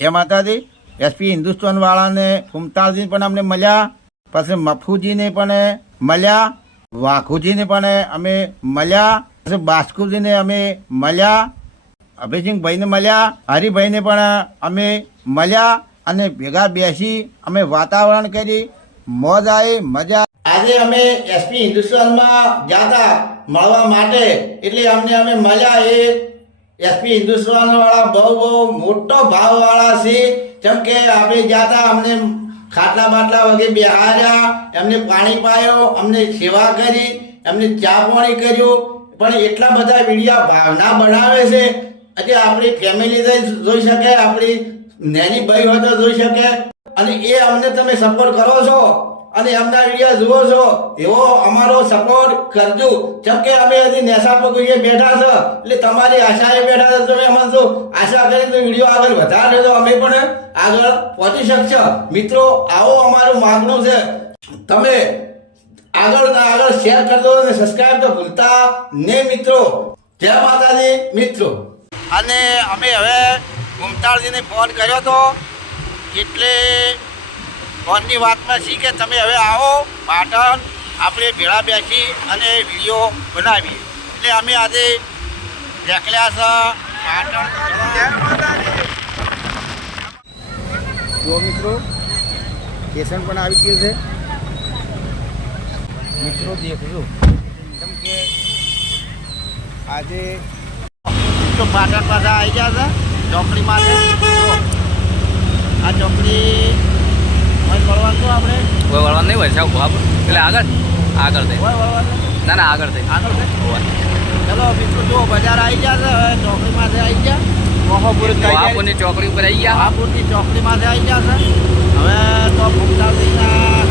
જય માતાજી. એસપી હિન્દુસ્તાન વાળાને કુમતાલજી પણ અમને મળ્યા, પછી મફુજીને પણ મળ્યા, વાઘુજીને પણ અમે મળ્યા, પછી બાસ્કુજીને અમે મળ્યા, અભયસિંહભાઈને મળ્યા, હરિભાઈને પણ અમે મળ્યા અને ભેગા બેસી અમે વાતાવરણ કરી, મોજ આવી, મજા. આજે અમે એસપી હિન્દુસ્તાનમાં જાતા મળવા માટે, એટલે અમે મળ્યા. એ એસપી હિન્દુસ્તાન વાળા બહુ મોટો ભાવ વાળા છે. જેમ કે આપણે જાતા અમને ખાટલા બાટલા વગેરે બેહાર્યા, એમને પાણી પાયો, અમને સેવા કરી, એમને ચા પાણી કર્યું. પણ એટલા બધા વિડીયા ભાવના બનાવે છે. આજે આપણી ફેમિલી જોઈ શકે, આપણી નેની ભાઈ હોય તો જોઈ શકે. અને એ અમને તમે સપોર્ટ કરો છો અને એમના વિડીયો જુઓ છો, એવો અમારો સપોર્ટ કરજો. જેમ કે અમે હજી નેશા પકડીએ બેઠા છે, એટલે તમારી આશાએ બેઠા છે. તમે અમને જો આશા કરીને વિડીયો આગળ વધારે તો અમે પણ આગળ પહોંચી શકશો. મિત્રો, આવો અમારું માગણું છે. તમે આગળ શેર કરજો અને સબસ્ક્રાઇબ તો ભૂલતા ને મિત્રો. જય માતાજી મિત્રો. અને અમે હવે કુમતાળજીને ફોન કર્યો હતો, એટલે ફોનની વાતમાં છે કે તમે હવે આવો પાટણ, આપણે ભેળા બેસી અને વિડીયો બનાવીએ. એટલે અમે આજે નીકળ્યા છે પાટણ. જો મિત્રો, સ્ટેશન પણ આવી ગયું છે. મિત્રો દેખજો, કેમ કે આજે તો પાટણ પાછા આવી ગયા છે ચોકડીમાં. આ ચોકડી વળવાનું આપણે કોઈ વળવાનું નહીં હોય સાહેબ બરાબર. એટલે આગળ થઈ ના આગળ થઈ ચલો મિત્રો, જો બજાર આવી ગયા છે. હવે ચોકડીમાંથી આવી ગયા, મોહાપુરની ચોકડી ઉપર આવી ગયા, મોહાપુરની ચોકડીમાંથી આવી ગયા છે. હવે તો કુમતાલજીના